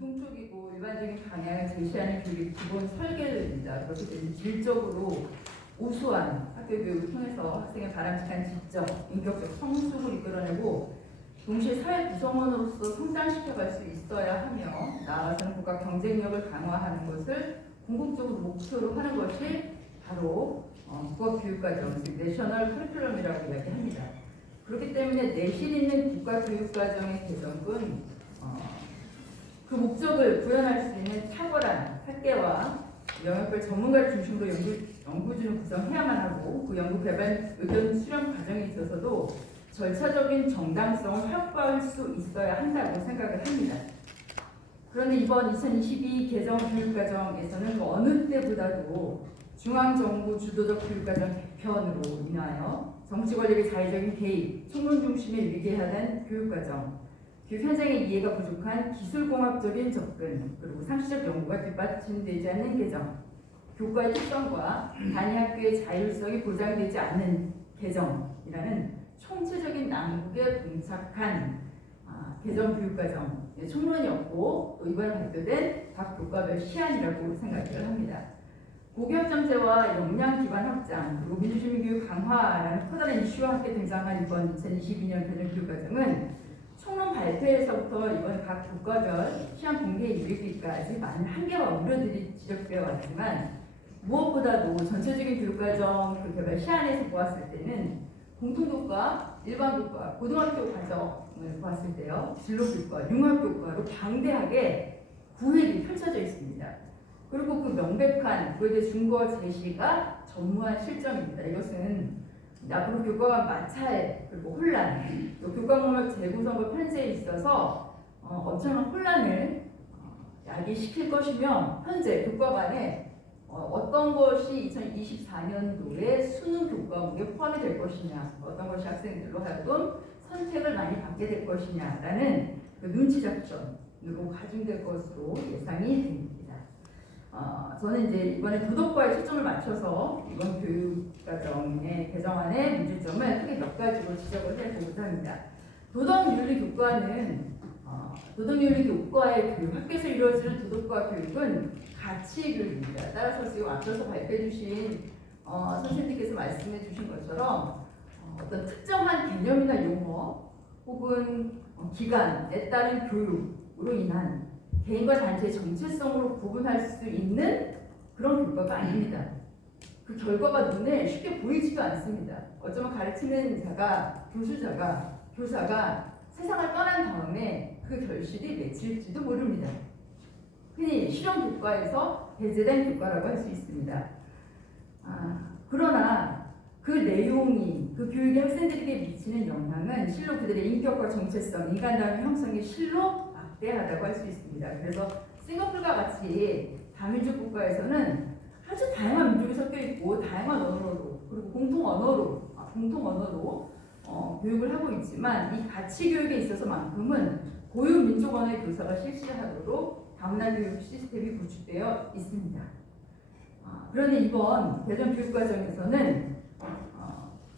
동쪽이고 일반적인 방향을 제시하는 교육의 기본 설계입니다. 그렇기 때문에 질적으로 우수한 학교 교육을 통해서 학생의 바람직한 지적, 인격적 성숙을 이끌어내고 동시에 사회 구성원으로서 성장시켜갈 수 있어야 하며 나아가서는 국가 경쟁력을 강화하는 것을 궁극적으로 목표로 하는 것이 바로 국가교육과정, 즉 내셔널 커리큘럼이라고 이야기합니다. 그렇기 때문에 내실 있는 국가교육과정의 개정은 그 목적을 구현할 수 있는 탁월한 학계와 영역별 전문가를 중심으로 연구진을 구성해야만 하고 그 연구 개발 의견 수렴 과정에 있어서도 절차적인 정당성을 확보할 수 있어야 한다고 생각을 합니다. 그런데 이번 2022 개정 교육과정에서는 어느 때보다도 중앙정부 주도적 교육과정 개편으로 인하여 정치 권력의 자의적인 개입, 총론 중심의 위계화된 교육과정, 교육 현장의 이해가 부족한 기술공학적인 접근, 그리고 상시적 연구가 뒷받침되지 않는 개정, 교과의 특성과 단위학교의 자율성이 보장되지 않는 개정이라는 총체적인 난국에 봉착한 개정 교육과정 총론이 없고 또 이번에 발표된 각 교과별 시안이라고 생각을 합니다. 고교학점제와 역량 기반 확장, 그리고 민주주의 교육 강화라는 커다란 이슈와 함께 등장한 이번 2022년 개정 교육과정은 총론 발표에서부터 이번 각 교과별 시험 공개에 이르기까지 많은 한계와 우려들이 지적되어 왔지만 무엇보다도 전체적인 교육과정 그 개발 시안에서 보았을 때는 공통교과, 일반교과, 고등학교 과정을 보았을 때요, 진로교과, 융합교과로 방대하게 구획이 펼쳐져 있습니다. 그리고 그 명백한 그에 대해 증거 제시가 전무한 실정입니다. 이것은 앞으로 교과와 마찰, 그리고 혼란, 또 교과목록 재구성과 편제에 있어서 엄청난 혼란을 야기시킬 것이며 현재 교과반에 어떤 것이 2024년도에 수능 교과목에 포함이 될 것이냐, 어떤 것이 학생들로 하여금 선택을 많이 받게 될 것이냐라는 그 눈치 작전으로 가중될 것으로 예상이 됩니다. 저는 이제 이번에 도덕과에 초점을 맞춰서 이번 교육과정의 개정안의 문제점을 크게 몇 가지로 지적을 해보고자 합니다. 도덕윤리교과는 도덕윤리 교과의 교육, 학교에서 이루어지는 도덕과 교육은 가치 교육입니다. 따라서 지금 앞서서 발표해 주신 선생님께서 말씀해 주신 것처럼 어떤 특정한 개념이나 용어 혹은 기간에 따른 교육으로 인한 개인과 단체의 정체성으로 구분할 수 있는 그런 교과가 아닙니다. 그 결과가 눈에 쉽게 보이지가 않습니다. 어쩌면 가르치는 자가, 교사가 세상을 떠난 다음에 그 결실이 맺힐지도 모릅니다. 흔히 실험 교과에서 배제된 교과라고 할 수 있습니다. 그러나 그 내용이 그 교육이 학생들에게 미치는 영향은 실로 그들의 인격과 정체성, 인간다움의 형성에 실로 막대하다고 할 수 있습니다. 그래서 싱가포르와 같이 다민족 국가에서는 아주 다양한 민족이 섞여 있고 다양한 언어로 그리고 공통 언어로 교육을 하고 있지만 이 가치 교육에 있어서만큼은 고유 민족 언어의 교사가 실시하도록 다문화 교육 시스템이 구축되어 있습니다. 그런데 이번 개정 교육과정에서는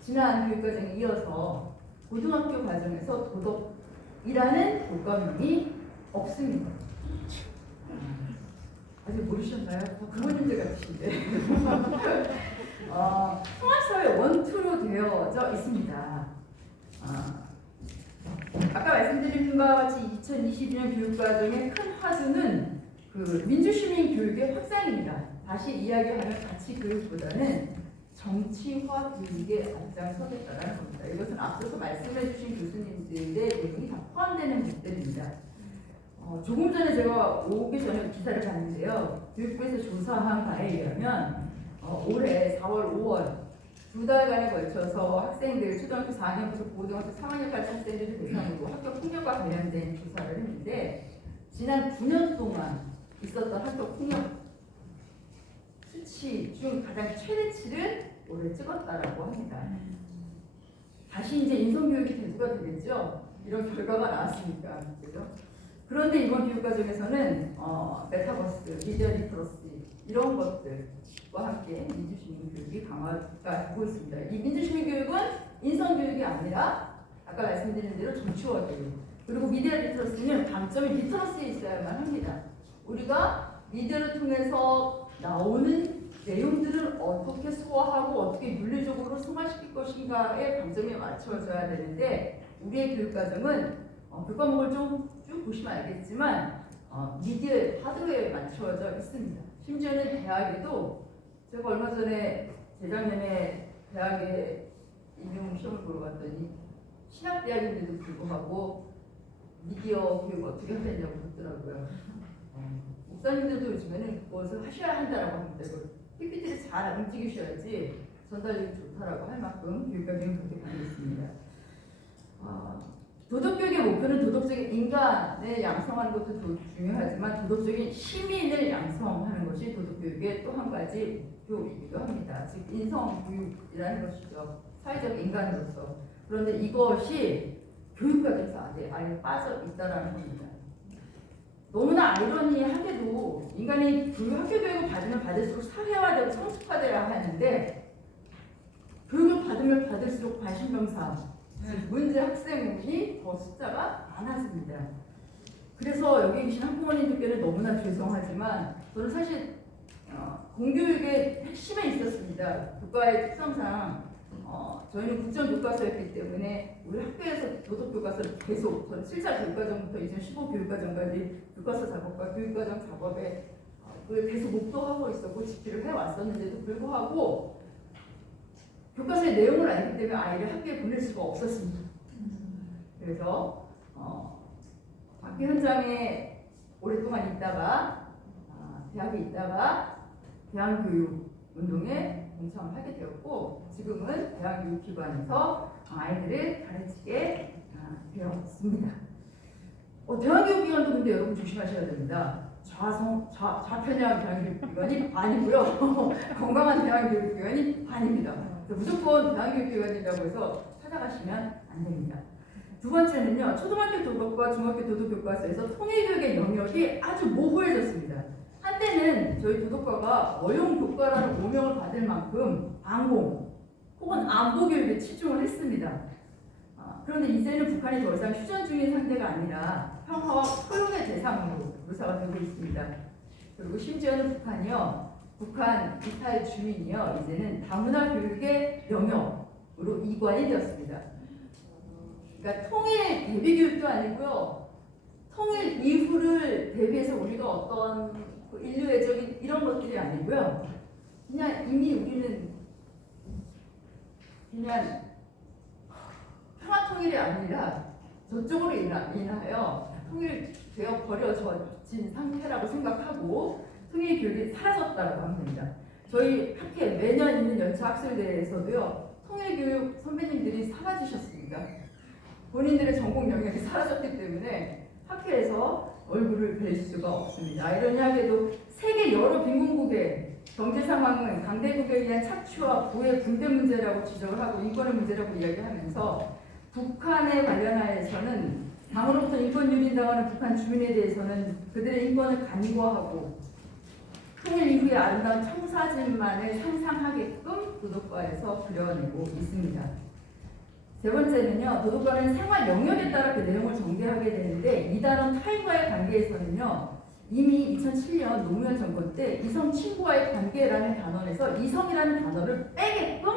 지난 교육과정에 이어서 고등학교 과정에서 도덕이라는 교과명이 없습니다. 아직 모르셨나요? 부모님들 같으신데. 통합사회 원투로 되어져 있습니다. 아까 말씀드린 바와 같이 2022년 교육과정의 큰 화두는 그 민주시민 교육의 확장입니다. 다시 이야기하면 가치 교육보다는 정치화 교육에 앞장서겠다는 겁니다. 이것은 앞서서 말씀해 주신 교수님들의 내용이 다 포함되는 것들입니다. 조금 전에 제가 오기 전에 기사를 봤는데요. 교육부에서 조사한 바에 의하면 올해 4월, 5월 두 달간에 걸쳐서 학생들, 초등학교 4학년부터 고등학교 3학년까지 학생들을 대상으로 학교 폭력과 관련된 조사를 했는데 지난 9년 동안 있었던 학교 폭력 수치 중 가장 최대치를 올해 찍었다라고 합니다. 다시 이제 인성교육이 대두가 되겠죠. 이런 결과가 나왔으니까. 그죠? 그런데 이번 교육과정에서는 메타버스, 미디어 리터러시 이런 것들과 함께 민주시민 교육이 강화가 되고 있습니다. 이 민주시민 교육은 인성교육이 아니라 아까 말씀드린 대로 정치화 교육, 그리고 미디어 리터러시는 강점이 리터러시에 있어야만 합니다. 우리가 미디어를 통해서 나오는 내용들을 어떻게 소화하고 어떻게 윤리적으로 승화시킬 것인가에 강점이 맞춰져야 되는데 우리의 교육과정은 그 과목을 좀 쭉 보시면 알겠지만 미디어 하드웨어에 맞춰져 있습니다. 심지어는 대학에도 제가 얼마 전에 재작년에 대학에 임용 시험을 보러 갔더니 신학대학인데도 불구하고 미디어 교육 어떻게 해야 되냐고 묻더라고요. 목사님들도 요즘에는 그것을 하셔야 한다라고 합니다. PPT를 잘 움직이셔야지 전달력이 좋다라고 할 만큼 교육과정이 그렇게 가고 있습니다. 도덕교육의 목표는 도덕적인 인간을 양성하는 것도 중요하지만 도덕적인 시민을 양성하는 것이 도덕교육의 또 한 가지 목표이기도 합니다. 즉 인성교육이라는 것이죠. 사회적 인간으로서. 그런데 이것이 교육과정에서 아예 빠져 있다라는 겁니다. 너무나 아이러니하게도 인간이 학교 교육을 받으면 받을수록 사회화되고 성숙화되어야 하는데 교육을 받으면 받을수록 관심병사 문제 학생이 더 숫자가 많아집니다. 그래서 여기 계신 학부모님들께는 너무나 죄송하지만 저는 사실 공교육의 핵심에 있었습니다. 국가의 특성상 저희는 국정교과서였기 때문에 우리 학교에서 도덕교과서를 계속 저는 7차 교육과정부터 2015 교육과정까지 교과서 작업과 교육과정 작업에 그걸 계속 목도하고 있었고 집필을 해왔었는데도 불구하고 교과서의 내용을 알기 때문에 아이를 학교에 보낼 수가 없었습니다. 그래서 학교 현장에 오랫동안 있다가 대학에 있다가 대한교육 운동에 동참하게 되었고 지금은 대한교육기관에서 아이들을 가르치게 되었습니다. 대한교육기관도 근데 여러분 조심하셔야 됩니다. 좌편향 대한교육기관이 아니고요. 건강한 대한교육기관이 아닙니다. 무조건 대한교육기관이라고 해서 찾아가시면 안 됩니다. 두 번째는요. 초등학교 도덕과 중학교 도덕교과서에서 통일교육의 영역이 아주 모호해졌습니다. 한때는 저희 도덕과가 어용교과라는 오명을 받을 만큼 안공 혹은 안보교육에 치중을 했습니다. 그런데 이제는 북한이 더 이상 휴전 중인 상대가 아니라 평화와 포용의 대상으로 묘사가 되고 있습니다. 그리고 심지어는 북한 이탈 주민이요 이제는 다문화 교육의 영역으로 이관이 되었습니다. 그러니까 통일 대비 교육도 아니고요. 통일 이후를 대비해서 우리가 어떤 인류애적인 이런 것들이 아니고요. 그냥 이미 우리는 그냥 평화 통일이 아니라 저쪽으로 인하여 통일되어 버려진 상태라고 생각하고 통일 교육이 사라졌다고 합니다. 저희 학회 매년 있는 연차 학술대회에서도요. 통일 교육 선배님들이 사라지셨습니다. 본인들의 전공 영역이 사라졌기 때문에 학회에서 얼굴을 뵐 수가 없습니다. 아이러니하게도 세계 여러 빈곤국의 경제 상황은 강대국에 의한 착취와 부의 분배 문제라고 지적을 하고 인권의 문제라고 이야기하면서 북한에 관련하여서는 당으로부터 인권 유린당하는 북한 주민에 대해서는 그들의 인권을 간과하고 통일 이후의 아름다운 청사진만을 상상하게끔 도덕과에서 그려내고 있습니다. 세 번째는요. 도덕과는 생활 영역에 따라 그 내용을 전개하게 되는데 이 단원 타인과의 관계에서는요. 이미 2007년 노무현 정권 때 이성 친구와의 관계라는 단원에서 이성이라는 단어를 빼게끔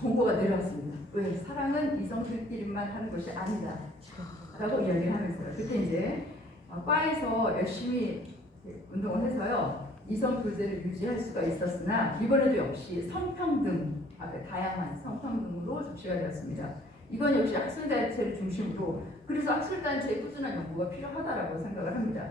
통보가 내려왔습니다. 왜? 사랑은 이성들끼리만 하는 것이 아니다 라고 이야기를 하면서요. 그때 이제 과에서 열심히 운동을 해서요. 이성 교제를 유지할 수가 있었으나 이번에도 역시 성평등, 다양한 성평등으로 접시가 되었습니다. 이건 역시 학술단체를 중심으로 그래서 학술단체의 꾸준한 연구가 필요하다고 생각을 합니다.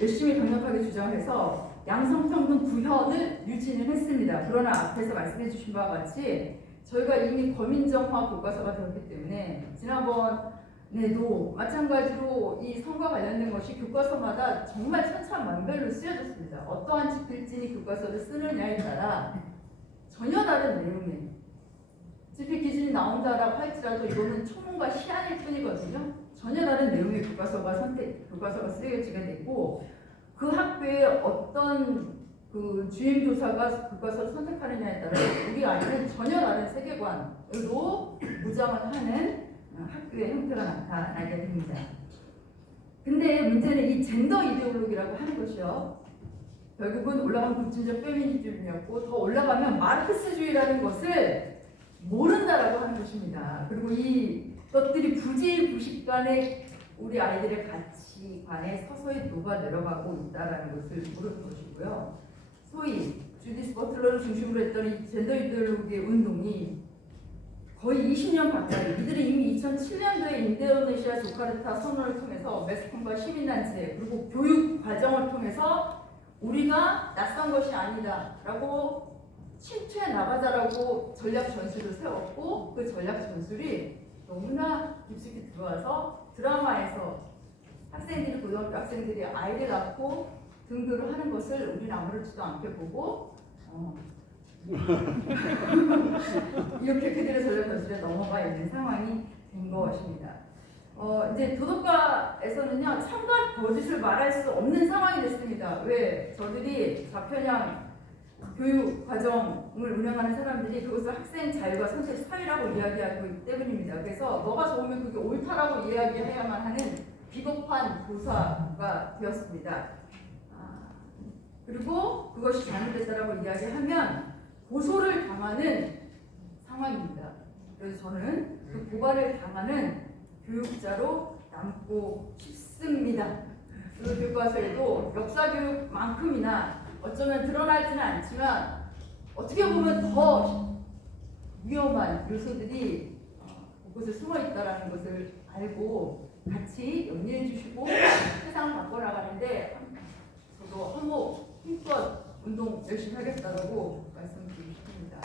열심히 강력하게 주장해서 양성평등 구현을 유지는 했습니다. 그러나 앞에서 말씀해 주신 바와 같이 저희가 이미 거민정화 교과서가 되었기 때문에 지난번에도 마찬가지로 이 성과 관련된 것이 교과서마다 정말 천차만별로 쓰여졌습니다. 어떠한 집필진이 교과서를 쓰느냐에 따라 전혀 다른 내용의 집필 기준이 나온다라고 할지라도 이거는 초문과 시안일 뿐이거든요. 전혀 다른 내용의 교과서가 쓰여지게 되고 그 학교에 어떤 그 주임 교사가 교과서를 선택하느냐에 따라 우리 아이는 전혀 다른 세계관으로 무장을 하는 학교의 형태가 나타나게 됩니다. 근데 문제는 이 젠더 이데올로기라고 하는 것이요. 결국은 올라간 급진적 페미니즘이었고 더 올라가면 마르크스주의라는 것을 모른다라고 하는 것입니다. 그리고 이 것들이 부지부식간에 우리 아이들의 가치관에 서서히 녹아 내려가고 있다라는 것을 모르는 것이고요. 소위 주디스 버틀러를 중심으로 했던 이 젠더 이데올로기의 운동이 거의 20년 가까이 이들이 이미 2007년도에 인도네시아 조카르타 선언을 통해서 매스컴과 시민단체 그리고 교육 과정을 통해서 우리가 낯선 것이 아니다 라고 침투해 나가자라고 전략 전술을 세웠고 그 전략 전술이 너무나 깊숙이 들어와서 드라마에서 학생들이 고등학교 학생들이 아이를 낳고 등교를 하는 것을 우리는 아무렇지도 않게 보고 이렇게 그들의 전략 전술에 넘어가 있는 상황이 된 것입니다. 이제 도덕과에서는요 참과 거짓을 말할 수 없는 상황이 됐습니다. 왜? 저들이 좌편향 교육 과정을 운영하는 사람들이 그것을 학생 자유와 선택 사유라고 이야기하고 있기 때문입니다. 그래서 뭐가 좋으면 그게 옳다라고 이야기해야만 하는 비겁한 교사가 되었습니다. 그리고 그것이 잘못됐다라고 이야기하면 고소를 당하는 상황입니다. 그래서 저는 그 고발을 당하는 교육자로 남고 싶습니다. 그 교과서에도 역사교육만큼이나 어쩌면 드러나지는 않지만 어떻게 보면 더 위험한 요소들이 곳곳에 숨어 있다는 것을 알고 같이 염려해 주시고 세상을 바꿔나가는데 저도 한몫 힘껏 운동 열심히 하겠다고 말씀드리고 싶습니다.